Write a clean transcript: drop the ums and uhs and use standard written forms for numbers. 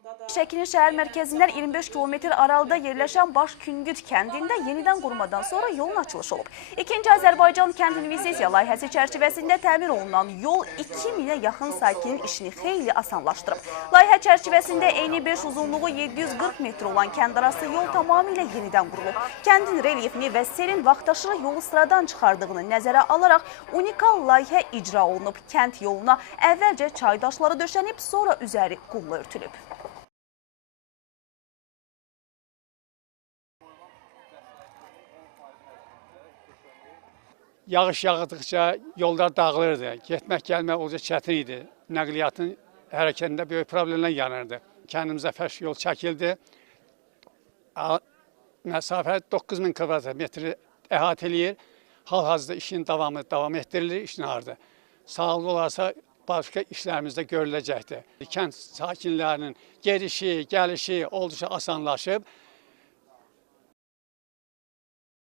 Şəkinin şəhər mərkəzindən 25 kilometr aralıda yerləşən Başküngüt kəndində yenidən qurmadan sonra yolun açılışı olub. İkinci Azərbaycan kənd investisiya layihəsi çərçivəsində təmir olunan yol 2000-ə yaxın sakinin işini xeyli asanlaşdırıb. Layihə çərçivəsində eni 5 uzunluğu 740 metr olan kəndarası yol tamamilə yenidən qurulub. Kəndin relyefini və selin vaxtaşırı yolu sıradan çıxardığını nəzərə alaraq unikal layihə icra olunub. Kənd yoluna əvvəlcə çay daşları döşənib, sonra üzəri qumla örtülüb. Yağış yağdıqca yollar dağılırdı. Getmək gəlmək olca çətin idi. Nəqliyyatın hərəkətində böyük problemlər yanırdı. Kəndimizə fəş yol çəkildi. Məsafə 9000 kvadratmetri əhatə eləyir. Hal-hazırda işin davam etdirilir, işinardı. Sağlığı olarsa başqa işlərimizdə görüləcəkdir. Kənd sakinlərinin gedişi, gəlişi olduqca asanlaşıb.